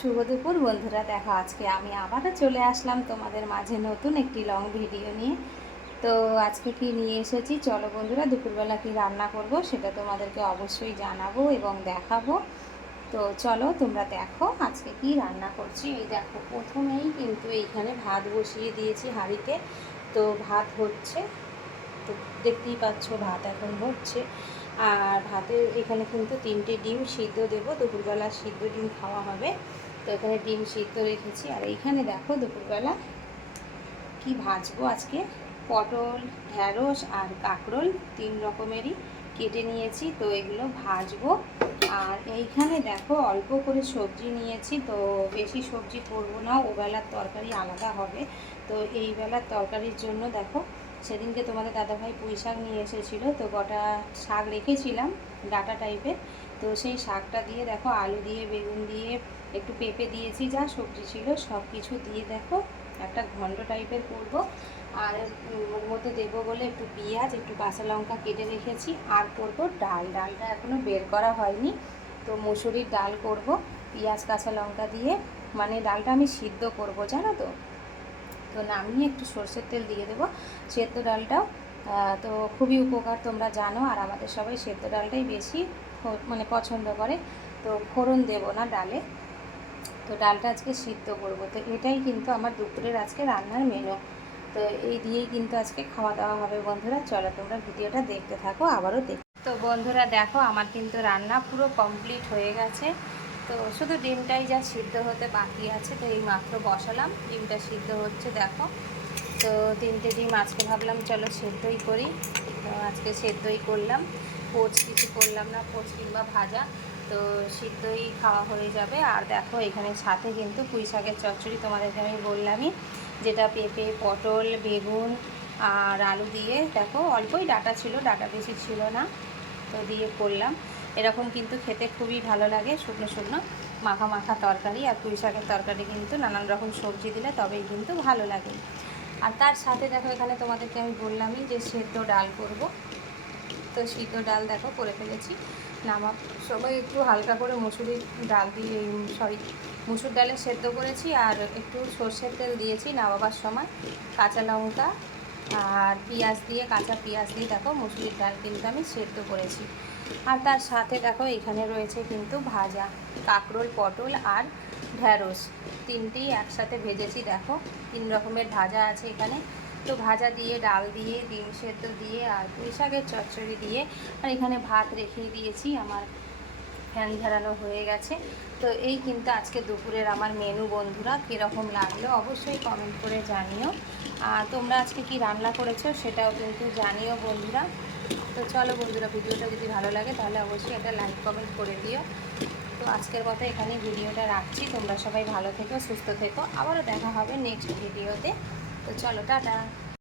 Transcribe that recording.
শুভ দুপুর বন্ধুরা, দেখো আজকে আমি আবারও চলে আসলাম তোমাদের মাঝে নতুন একটি লং ভিডিও নিয়ে। তো আজকে কি নিয়ে এসেছি চলো বন্ধুরা, দুপুরবেলা কি রান্না করব সেটা তোমাদেরকে অবশ্যই জানাবো এবং দেখাবো। তো চলো তোমরা দেখো আজকে কি রান্না করছি। এই দেখো প্রথমেই কিন্তু এইখানে ভাত বসিয়ে দিয়েছি হাঁড়িতে। তো ভাত হচ্ছে, তো দেখতেই পাচ্ছ ভাত এখন হচ্ছে। আর ভাতের এখানে কিন্তু 3টে ডিম সিদ্ধ দেবো, দুপুরবেলা সিদ্ধ ডিম খাওয়া হবে। তো এখানে ডিম সিদ্ধ রেখেছি। আর এইখানে দেখো দুপুরবেলা কি ভাজবো আজকে, পটল, ঢ্যাঁড়স আর কাঁকরোল 3 রকমেরই কেটে নিয়েছি, তো এগুলো ভাজবো। আর এইখানে দেখো অল্প করে সবজি নিয়েছি, তো বেশি সবজি করবো না, ওবেলার তরকারি আলাদা হবে। তো এই বেলার তরকারির জন্য দেখো সেদিনকে তোমাদের দাদাভাই পুঁই শাক নিয়ে এসেছিলো, তো গোটা শাক রেখেছিলাম ডাটা টাইপের। তো সেই শাকটা দিয়ে দেখো আলু দিয়ে, বেগুন দিয়ে, একটু পেঁপে দিয়েছি, যা সবজি ছিল সব কিছু দিয়ে দেখো একটা ঘন্ট টাইপের করব। আর ওর মধ্যে দেবো বলে একটু পেঁয়াজ, একটু কাঁচা লঙ্কা কেটে রেখেছি। আর করব ডাল, ডালটা এখনও বের করা হয়নি। তো মুসুরির ডাল করব পেঁয়াজ কাঁচা লঙ্কা দিয়ে, মানে ডালটা আমি সিদ্ধ করব জানো তো। তো নামিয়ে একটু সর্ষের তেল দিয়ে দেবো। সেদ্ধ ডালটাও তো খুবই উপকার তোমরা জানো, আর আমাদের সবাই সেদ্ধ ডালটাই বেশি মানে পছন্দ করে। তো ফোড়ন দেবো না ডালে, তো ডালটা আজকে সিদ্ধ করব। তো এটাই কিন্তু আমার দুপুরের আজকে রান্নার মেনু। তো এই দিয়েই কিন্তু আজকে খাওয়া দাওয়া হবে বন্ধুরা। চলো তোমরা ভিডিওটা দেখতে থাকো, আবারও দেখ। তো বন্ধুরা দেখো আমার কিন্তু রান্না পুরো কমপ্লিট হয়ে গেছে। তো শুধু ডিমটাই যা সিদ্ধ হতে বাকি আছে, তো এই মাত্র বসালাম, ডিমটা সিদ্ধ হচ্ছে দেখো। তো 3টে ডিম আজকে ভাবলাম চলো সেদ্ধই করি, তো আজকে সেদ্ধই করলাম। পোচ কিছু করলাম না, পোচ কিংবা ভাজা, তো সিদ্ধই খাওয়া হয়ে যাবে। আর দেখো এখানে সাথে কিন্তু পুঁই শাকের চচ্চড়ি তোমাদেরকে আমি বললামই, যেটা পেঁপে, পটল, বেগুন আর আলু দিয়ে, দেখো অল্পই ডাটা ছিল, ডাটা বেশি ছিল না, তো দিয়ে করলাম। এরকম কিন্তু খেতে খুবই ভালো লাগে, শুকনো শুকনো মাখা মাখা তরকারি। আর পুঁই শাকের তরকারি কিন্তু নানান রকম সবজি দিলে তবেই কিন্তু ভালো লাগে। আর তার সাথে দেখো এখানে তোমাদেরকে আমি বললামই যে সেদ্ধ ডাল করব। তো সিদ্ধ ডাল দেখো করে ফেলেছি। নামার সময় একটু হালকা করে মুসুরির ডাল দিয়ে, মুসুর ডালে সেদ্ধ করেছি, আর একটু সর্ষের তেল দিয়েছি নামাবার সময়। কাঁচা লঙ্কা আর পেঁয়াজ দিয়ে, কাঁচা পেঁয়াজ দিয়ে দেখো মুসুরির ডাল কিন্তু আমি সেদ্ধ করেছি। আর তার সাথে দেখো এখানে রয়েছে কিন্তু ভাজা, কাঁকরোল, পটল আর ঢ্যাঁড়স 3টেই একসাথে ভেজেছি দেখো। 3 রকমের ভাজা আছে এখানে। তো ভাজা দিয়ে, ডাল দিয়ে, ডিম সেদ্ধ দিয়ে আর পুঁই শাকের চচ্চড়ি দিয়ে, আর এখানে ভাত রেখেই দিয়েছি, আমার ফ্যান ঝাড়ানো হয়ে গেছে। তো এই কিন্তু আজকে দুপুরের আমার মেনু বন্ধুরা। কীরকম লাগলো অবশ্যই কমেন্ট করে জানিও। আর তোমরা আজকে কি রান্না করেছো সেটাও কিন্তু জানিও বন্ধুরা। তো চলো বন্ধুরা, ভিডিওটা যদি ভালো লাগে তাহলে অবশ্যই একটা লাইক কমেন্ট করে দিও। তো আজকের মতো এখানেই ভিডিওটা রাখছি। তোমরা সবাই ভালো থেকো, সুস্থ থেকো, আবারও দেখা হবে নেক্সট ভিডিওতে। তো চলো টাটা।